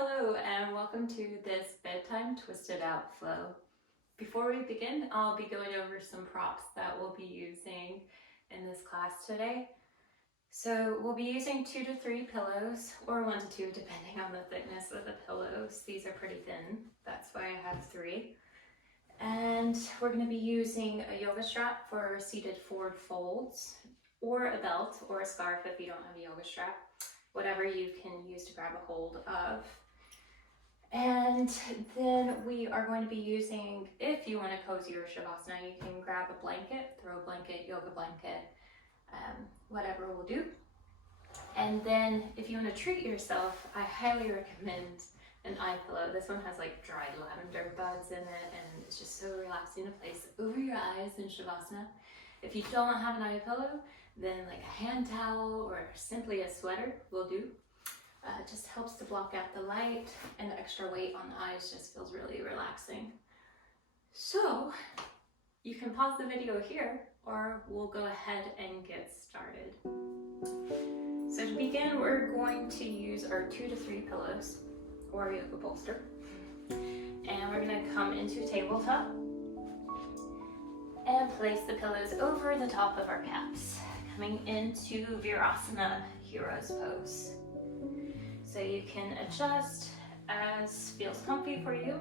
Hello and welcome to this bedtime twisted out flow. Before we begin, I'll be going over some props that we'll be using in this class today. So we'll be using 2 to 3 pillows, or 1 to 2 depending on the thickness of the pillows. These are pretty thin, that's why I have 3. And we're going to be using a yoga strap for seated forward folds, or a belt or a scarf if you don't have a yoga strap. Whatever you can use to grab a hold of. And then we are going to be using, if you want a cozier shavasana, you can grab a blanket, throw a blanket, yoga blanket, whatever will do. And then if you want to treat yourself, I highly recommend an eye pillow. This one has like dried lavender buds in it, and it's just so relaxing to place over your eyes in shavasana. If you don't have an eye pillow, then like a hand towel or simply a sweater will do. It just helps to block out the light, and the extra weight on the eyes just feels really relaxing. So you can pause the video here, or we'll go ahead and get started. So to begin, we're going to use our 2 to 3 pillows or yoga bolster, and we're going to come into tabletop and place the pillows over the top of our caps, coming into Virasana Hero's Pose. So you can adjust as feels comfy for you.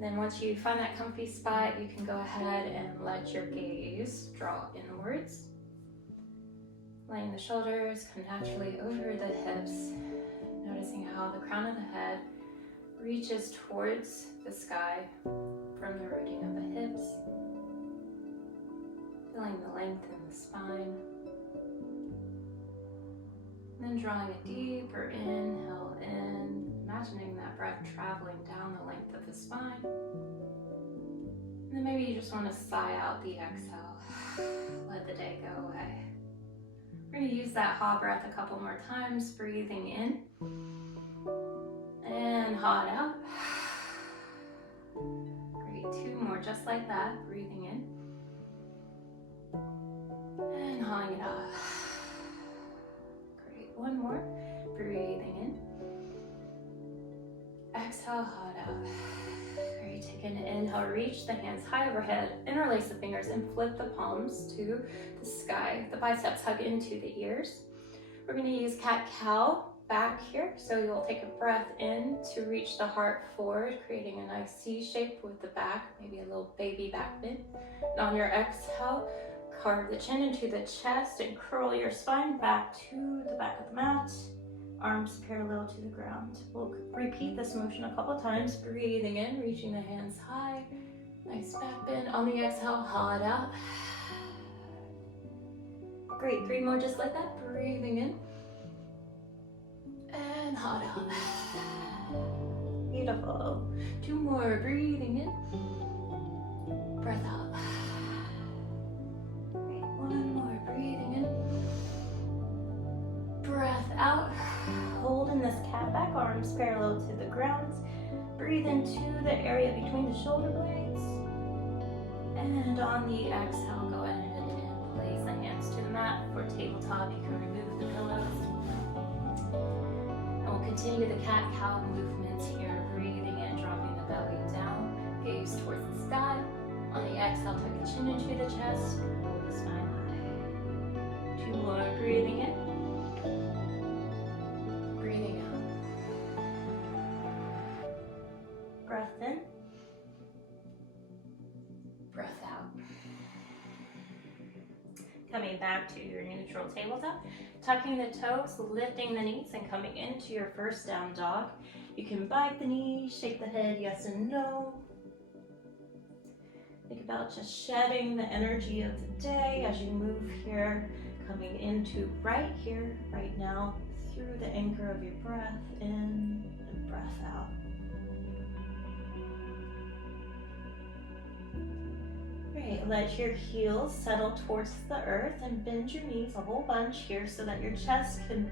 Then once you find that comfy spot, you can go ahead and let your gaze draw inwards. Letting the shoulders come naturally over the hips, noticing how the crown of the head reaches towards the sky from the rooting of the hips. Feeling the length in the spine. Then drawing a deeper inhale in, imagining that breath traveling down the length of the spine. And then maybe you just want to sigh out the exhale. Let the day go away. We're going to use that ha breath a couple more times, breathing in and ha it out. Great, 2 more just like that, breathing in and hawing it out. 1 more, breathing in, exhale, ha it out. Great, take an inhale, reach the hands high overhead, interlace the fingers and flip the palms to the sky. The biceps hug into the ears. We're going to use cat-cow back here, so you'll take a breath in to reach the heart forward, creating a nice C shape with the back, maybe a little baby back bend. And on your exhale, carve the chin into the chest and curl your spine back to the back of the mat, arms parallel to the ground. We'll repeat this motion a couple times, breathing in, reaching the hands high, nice back bend. On the exhale, ha it out. Great, 3 more just like that, breathing in and ha it out. Beautiful. 2 more, breathing in, breath out. Breath out, holding this cat back, arms parallel to the ground. Breathe into the area between the shoulder blades. And on the exhale, go ahead and place the hands to the mat. For tabletop, you can remove the pillows. And we'll continue the cat-cow movements here, breathing in, dropping the belly down, gaze towards the sky. On the exhale, tuck the chin into the chest, pull the spine high. 2 more, breathing in. Breathing out. Breath in. Breath out. Coming back to your neutral tabletop. Tucking the toes, lifting the knees, and coming into your first down dog. You can bite the knees, shake the head yes and no. Think about just shedding the energy of the day as you move here. Coming into right here, right now, through the anchor of your breath in and breath out. Great, let your heels settle towards the earth and bend your knees a whole bunch here so that your chest can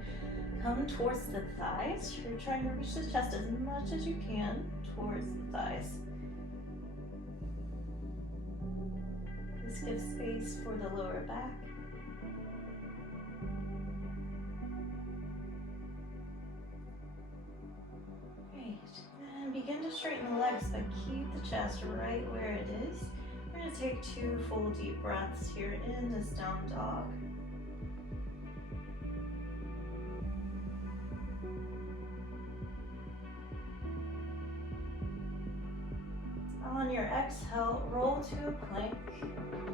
come towards the thighs. You're trying to reach the chest as much as you can towards the thighs. This gives space for the lower back. keep the chest right where it is. We're going to take 2 full deep breaths here in this down dog. On your exhale, roll to a plank.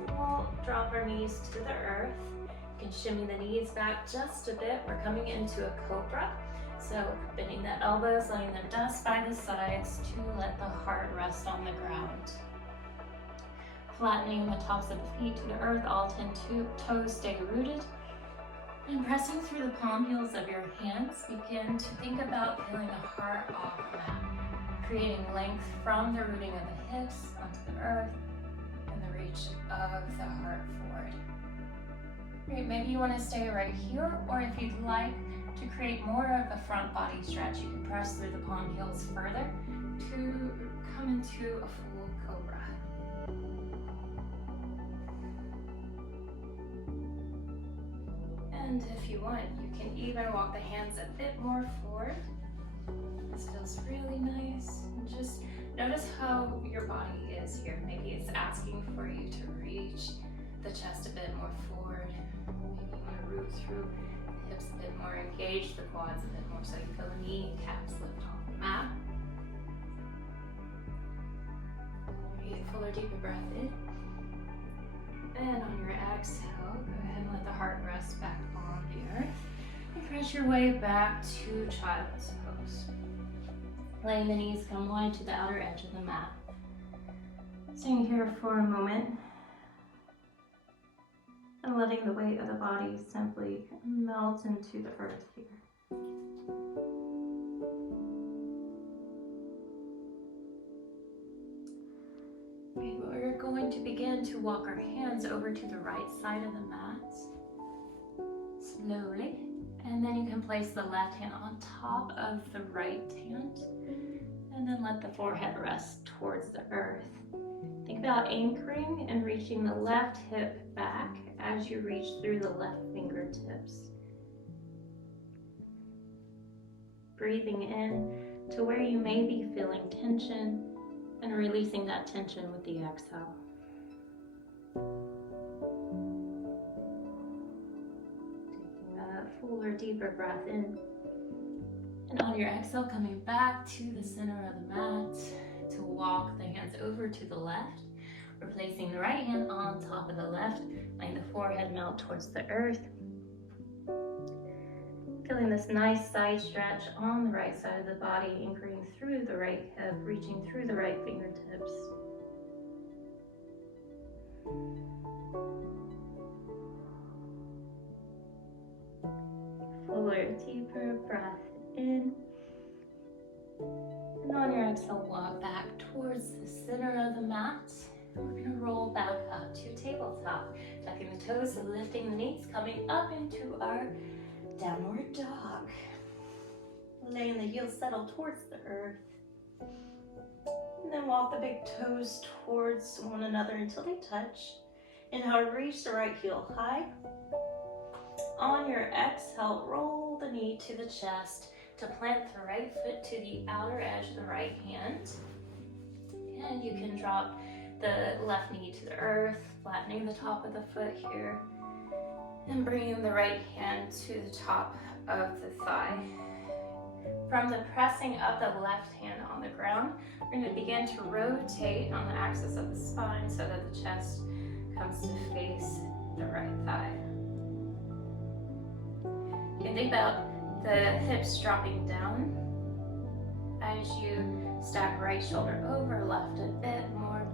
We'll drop our knees to the earth. You can shimmy the knees back just a bit. We're coming into a cobra. So bending the elbows, letting them dust by the sides to let the heart rest on the ground. Flattening the tops of the feet to the earth, all 10 toes stay rooted. And pressing through the palm heels of your hands, begin to think about peeling the heart off the mat, creating length from the rooting of the hips onto the earth and the reach of the heart forward. Great, maybe you want to stay right here, or if you'd like to create more of a front body stretch, you can press through the palm heels further to come into a full cobra. And if you want, you can even walk the hands a bit more forward. This feels really nice. And just notice how your body is here. Maybe it's asking for you to reach the chest a bit more forward. Maybe you want to root through the hips a bit more, engage the quads a bit more so you feel the kneecaps lift off the mat. Breathe a fuller, deeper breath in. And on your exhale, go ahead and let the heart rest back on the earth. And press your way back to child's pose. Letting the knees come wide to the outer edge of the mat. Staying here for a moment. And letting the weight of the body simply melt into the earth here. Okay, we're going to begin to walk our hands over to the right side of the mat. Slowly. And then you can place the left hand on top of the right hand. And then let the forehead rest towards the earth. Think about anchoring and reaching the left hip back as you reach through the left fingertips. Breathing in to where you may be feeling tension and releasing that tension with the exhale. Taking a fuller, deeper breath in. And on your exhale, coming back to the center of the mat to walk the hands over to the left. We're placing the right hand on top of the left, letting the forehead melt towards the earth. Feeling this nice side stretch on the right side of the body, anchoring through the right hip, reaching through the right fingertips. Fuller, deeper breath in. And on your exhale, walk back towards the center of the mat. We're going to roll back up to tabletop, tucking the toes and lifting the knees, coming up into our downward dog. Letting the heels settle towards the earth. And then walk the big toes towards one another until they touch. Inhale, reach the right heel high. On your exhale, roll the knee to the chest to plant the right foot to the outer edge of the right hand. And you can drop the left knee to the earth, flattening the top of the foot here. And bringing the right hand to the top of the thigh. From the pressing of the left hand on the ground, we're going to begin to rotate on the axis of the spine so that the chest comes to face the right thigh. You can think about the hips dropping down as you stack right shoulder over, left a bit more.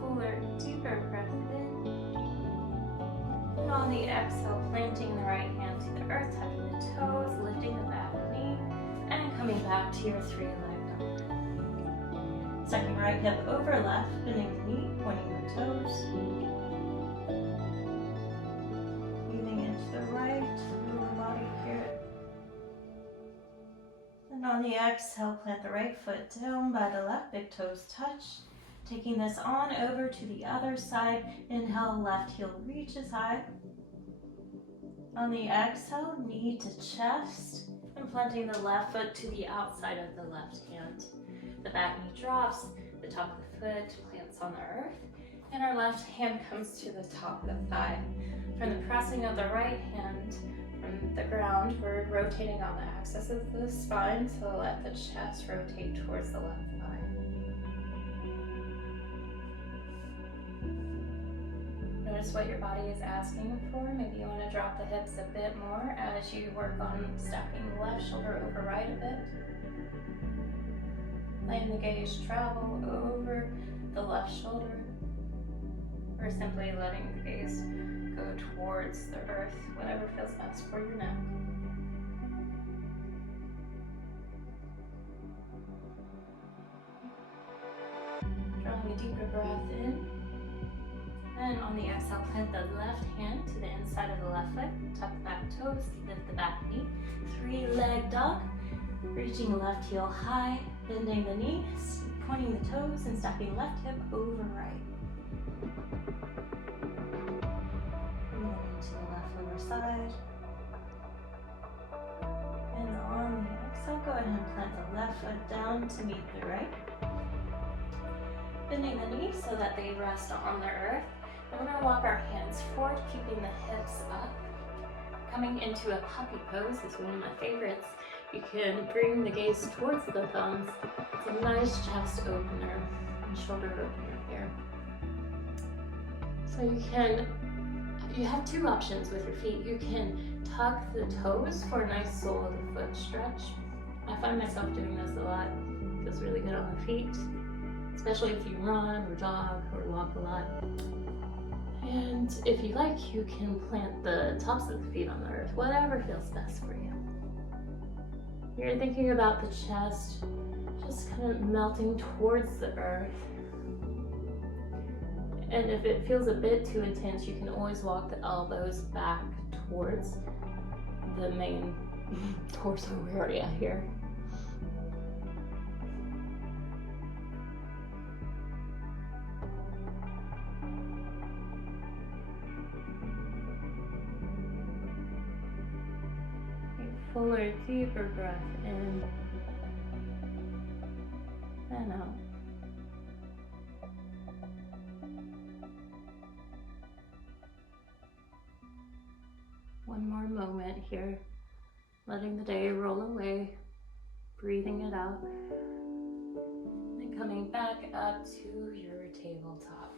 Fuller, deeper breath in. And on the exhale, planting the right hand to the earth, tucking the toes, lifting the back knee, and coming back to your three-leg dog. Sucking right hip over left, bending the knee, pointing the toes. Breathing into the right lower body here. And on the exhale, plant the right foot down by the left, big toes touch. Taking this on over to the other side. Inhale, left heel reaches high. On the exhale, knee to chest, and planting the left foot to the outside of the left hand. The back knee drops, the top of the foot plants on the earth, and our left hand comes to the top of the thigh. From the pressing of the right hand from the ground, we're rotating on the axis of the spine to let the chest rotate towards the left thigh. Notice what your body is asking for. Maybe you want to drop the hips a bit more as you work on stacking the left shoulder over right a bit. Letting the gaze travel over the left shoulder, or simply letting the gaze go towards the earth, whatever feels best for your neck. Drawing a deeper breath in. And on the exhale, plant the left hand to the inside of the left foot, tuck the back toes, lift the back knee, 3-leg dog, reaching left heel high, bending the knees, pointing the toes, and stacking left hip over right. Moving to the left lower side. And on the exhale, go ahead and plant the left foot down to meet the right. Bending the knees so that they rest on the earth. And we're going to walk our hands forward, keeping the hips up. Coming into a puppy pose is one of my favorites. You can bring the gaze towards the thumbs. It's a nice chest opener and shoulder opener here. So you have two options with your feet. You can tuck the toes for a nice sole of the foot stretch. I find myself doing this a lot. It feels really good on the feet, especially if you run or jog or walk a lot. And if you like, you can plant the tops of the feet on the earth, whatever feels best for you. You're thinking about the chest just kind of melting towards the earth. And if it feels a bit too intense, you can always walk the elbows back towards the main torso area here. Fuller, deeper breath in and out. One more moment here, letting the day roll away, breathing it out, and coming back up to your tabletop.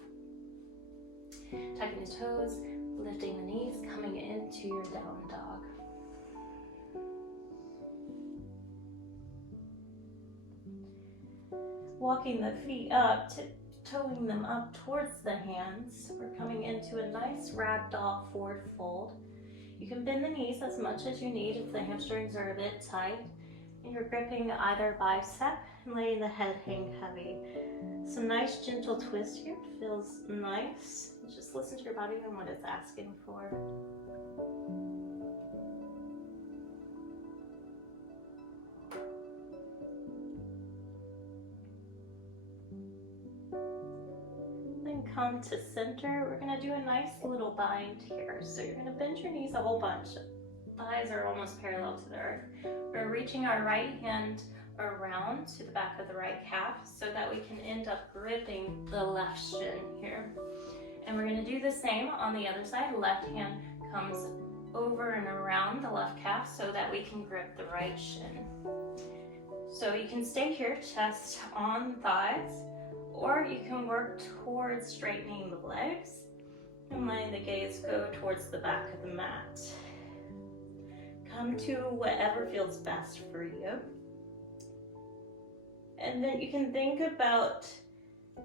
Tucking the toes, lifting the knees, coming into your down dog. Walking the feet up, tiptoeing them up towards the hands. We're coming into a nice ragdoll forward fold. You can bend the knees as much as you need if the hamstrings are a bit tight. And you're gripping either bicep and letting the head hang heavy. Some nice gentle twist here. Feels nice. Just listen to your body and what it's asking for. Come to center. We're going to do a nice little bind here. So you're going to bend your knees a whole bunch. Thighs are almost parallel to the earth. We're reaching our right hand around to the back of the right calf so that we can end up gripping the left shin here. And we're going to do the same on the other side. Left hand comes over and around the left calf so that we can grip the right shin. So you can stay here, chest on thighs, or you can work towards straightening the legs and letting the gaze go towards the back of the mat. Come to whatever feels best for you. And then you can think about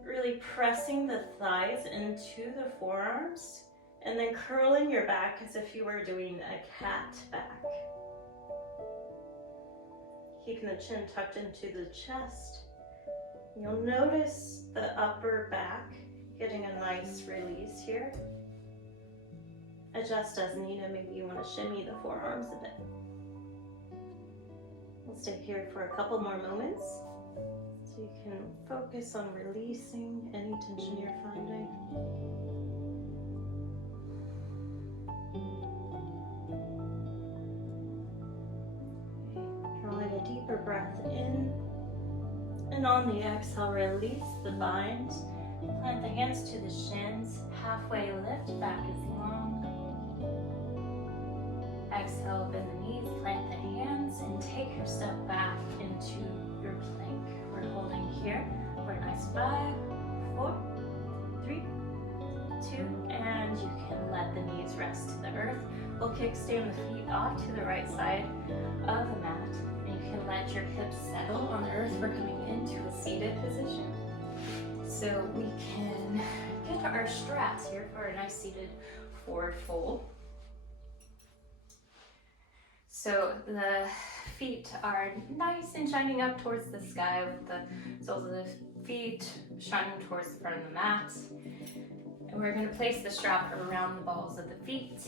really pressing the thighs into the forearms and then curling your back as if you were doing a cat back. Keeping the chin tucked into the chest. You'll notice the upper back getting a nice release here. Adjust as needed. Maybe you want to shimmy the forearms a bit. We'll stay here for a couple more moments so you can focus on releasing any tension you're finding. breath in. And on the exhale, release the bind. Plant the hands to the shins. Halfway lift, back is long. Exhale, bend the knees, plant the hands, and take your step back into your plank. We're holding here for a nice 5, 4, 3, 2, and you can let the knees rest to the earth. We'll kickstand the feet off to the right side of the mat. And you can let your hips settle on the earth. We're coming into a seated position. So we can get our straps here for a nice seated forward fold. So the feet are nice and shining up towards the sky with the soles of the feet shining towards the front of the mat. And we're going to place the strap around the balls of the feet.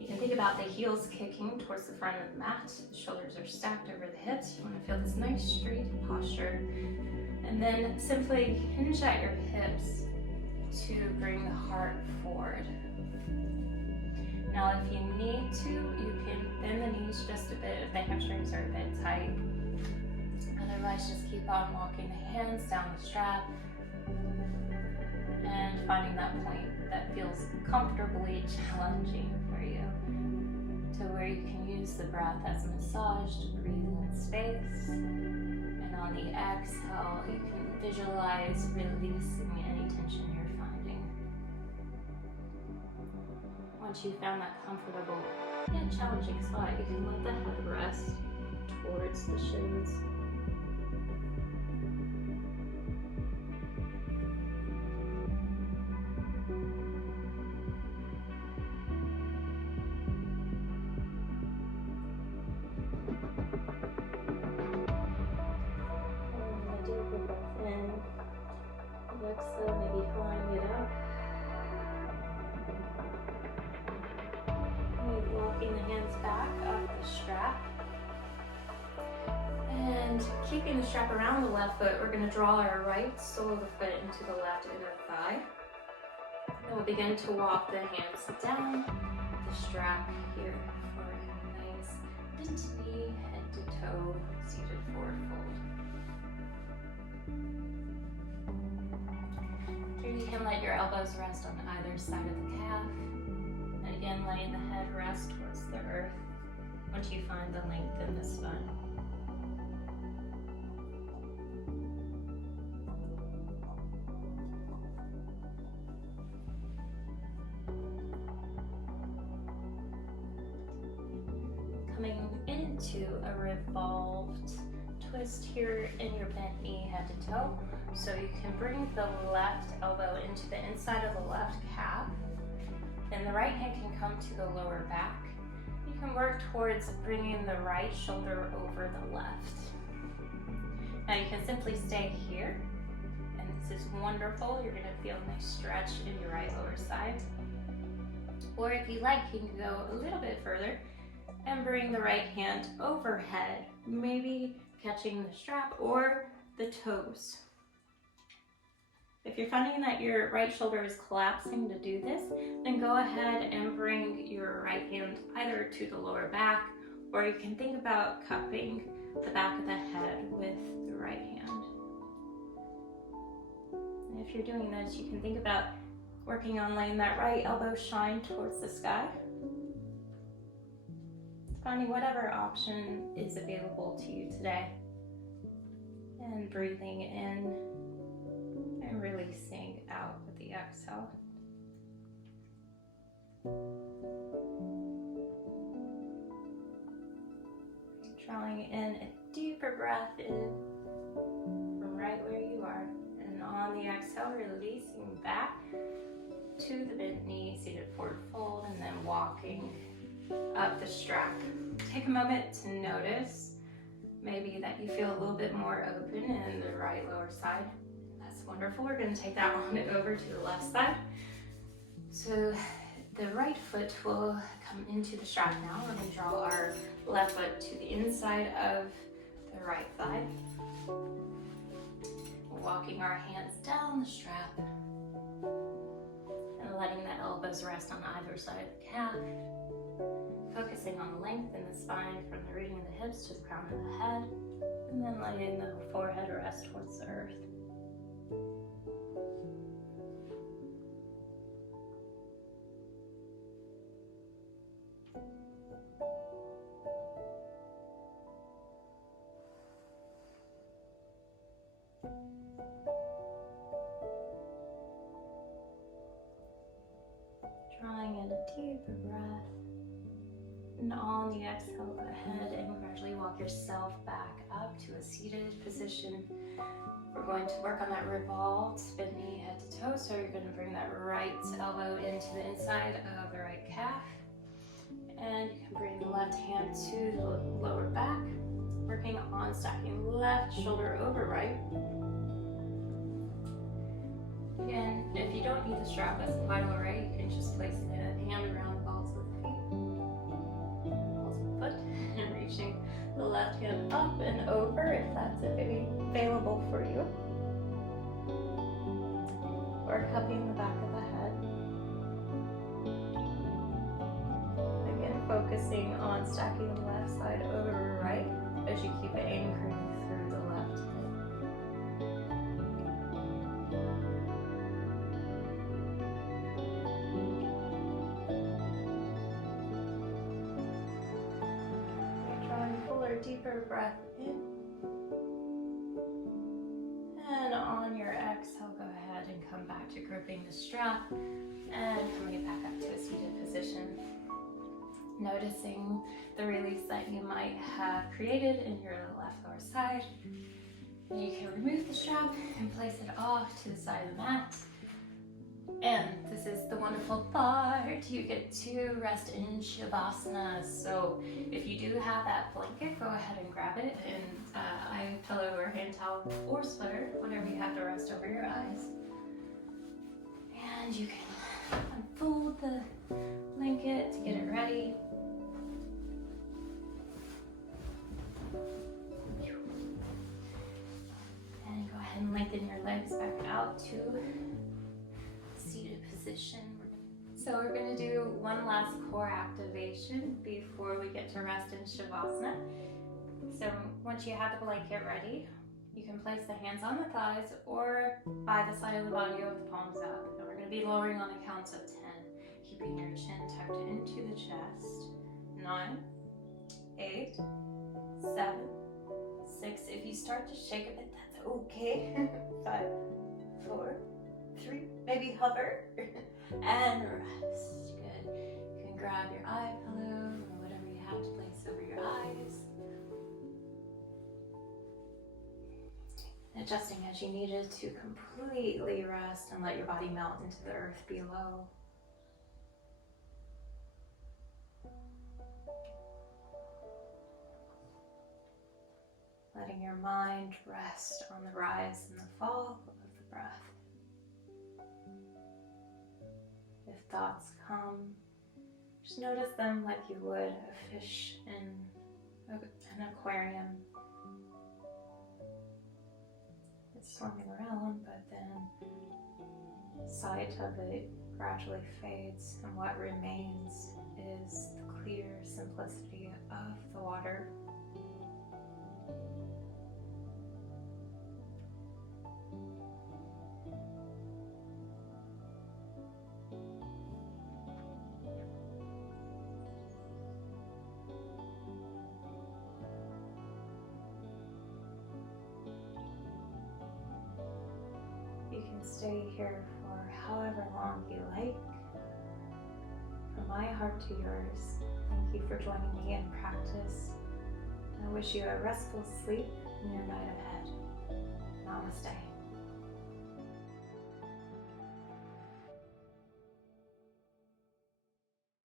You can think about the heels kicking towards the front of the mat. The shoulders are stacked over the hips. You want to feel this nice straight posture. And then simply hinge at your hips to bring the heart forward. Now if you need to, you can bend the knees just a bit if the hamstrings are a bit tight. Otherwise, just keep on walking the hands down the strap and finding that point that feels comfortably challenging for you, to where you can use the breath as a massage to breathe in space. And on the exhale, you can visualize releasing any tension you're finding. Once you've found that comfortable yet challenging spot, you can let the head rest towards the shins. Exhale, maybe flying it up. Maybe walking the hands back up the strap. And keeping the strap around the left foot, we're going to draw our right sole of the foot into the left inner thigh. And we'll begin to walk the hands down the strap here for a nice bent knee, head to toe, seated forward fold. You can let your elbows rest on either side of the calf. And again, letting the head rest towards the earth once you find the length in the spine. Coming into a revolved twist here in your bent knee, head to toe. So you can bring the left elbow into the inside of the left calf. Then the right hand can come to the lower back. You can work towards bringing the right shoulder over the left. Now you can simply stay here. And this is wonderful. You're going to feel a nice stretch in your right lower side. Or if you like, you can go a little bit further and bring the right hand overhead, maybe catching the strap or the toes. If you're finding that your right shoulder is collapsing to do this, then go ahead and bring your right hand either to the lower back, or you can think about cupping the back of the head with the right hand. And if you're doing this, you can think about working on letting that right elbow shine towards the sky. Finding whatever option is available to you today. And breathing in and releasing out with the exhale. Drawing in a deeper breath in from right where you are. And on the exhale, releasing back to the bent knee, seated forward fold, and then walking up the strap. Take a moment to notice maybe that you feel a little bit more open in the right lower side. That's wonderful. We're going to take that one over to the left side. So the right foot will come into the strap now. We're going to draw our left foot to the inside of the right thigh. Walking our hands down the strap and letting the elbows rest on either side of the calf. Focusing on the length in the spine from the rooting of the hips to the crown of the head, and then letting the forehead rest towards the earth. Drawing in a deeper breath. And on the exhale, go ahead and gradually walk yourself back up to a seated position. We're going to work on that revolved spin knee head to toe. So you're going to bring that right elbow into the inside of the right calf. And you can bring the left hand to the lower back. Working on stacking left shoulder over right. Again, if you don't need the strap, that's quite all right. You can just place the hand around the balls of the feet, balls of the foot, and reaching the left hand up and over if that's available for you. Or cupping the back of the head. Again, focusing on stacking the left side over right as you keep it anchoring through the left hip. Deeper breath in, and on your exhale, go ahead and come back to gripping the strap and coming it back up to a seated position. Noticing the release that you might have created in your left lower side. You can remove the strap and place it off to the side of the mat. And this is the wonderful part, you get to rest in Shavasana. So if you do have that blanket, go ahead and grab it, and eye pillow or hand towel or sweater, whatever you have to rest over your eyes. And you can unfold the blanket to get it ready. And go ahead and lengthen your legs back out to seated position. So we're going to do one last core activation before we get to rest in Shavasana. So once you have the blanket ready, you can place the hands on the thighs or by the side of the body with the palms up. And we're going to be lowering on the counts of 10, keeping your chin tucked into the chest. 9, 8, 7, 6. If you start to shake a bit, that's okay. 5, 4, 3, maybe hover, and rest. Good. You can grab your eye pillow or whatever you have to place over your eyes. Adjusting as you need it to completely rest and let your body melt into the earth below. Letting your mind rest on the rise and the fall of the breath. If thoughts come, just notice them like you would a fish in an aquarium. It's swimming around, but then sight of it gradually fades, and what remains is the clear simplicity of the water. You can stay here for however long you like. From my heart to yours, thank you for joining me in practice. I wish you a restful sleep in your night ahead. Namaste.